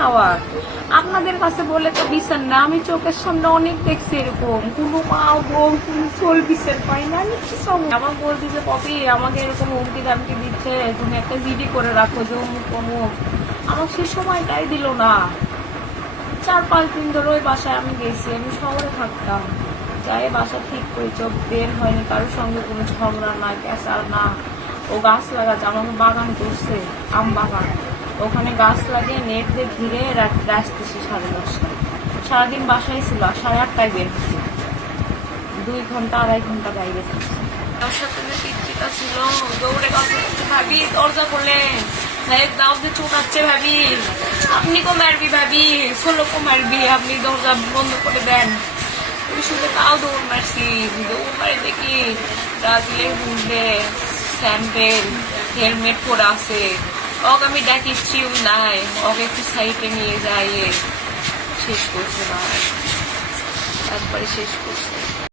চাওয়ার আপনাদের কাছে বলে তো বিচার না, আমি চোখের সামনে অনেক দেখছি এরকম। কোনো মা বউ কোনো চোল বিচার পাই না আমি কি আমার বলছি যে, পপি, আমাকে এরকম হুমকি দামকি দিচ্ছে, তুমি একটা জিডি করে রাখো যে অমুক অমুক। আমার সে সময়টাই দিল না। চার, পাঁচ দিন ধরে ওই বাসায় আমি গেছি, আমি শহরে থাকতাম। যাই বাসা ঠিক করে চোখ বের হয়নি, কারোর সঙ্গে কোনো ঝগড়া না ক্যাসার না। ও গাছ লাগাচ্ছে আমাকে বাগান করছে, আম বাগান। ওখানে গাছ লাগিয়ে নেট দিয়ে ঘিরে রাত্রে আসতেছি সাড়ে দশটায় সারাদিন বাসায় ছিল, সাড়ে আটটায় বের হচ্ছে দুই ঘণ্টা, আড়াই ঘণ্টা বাইরে থাকছে। তার সাথে যে ছিল, দৌড়ে কথা ভাবি, দরজা সাহেব দাও যে চোটাচ্ছে ভাবি। আপনি কো মারবি ভাবি? ষোলো কো মারবি? আপনি দরজা বন্ধ করে দেন। ওই শুনে তাও দৌড় মারছি। দৌড় মারে দেখি ব্রাজিলের বুঝবে স্যান্ডেল, হেলমেট পরে আছে। ওকে আমি ডাকিচ্ছিও নাই। ওকে একটু সাইডে নিয়ে যাইয়ে শেষ করছে না। একবারে শেষ করছে।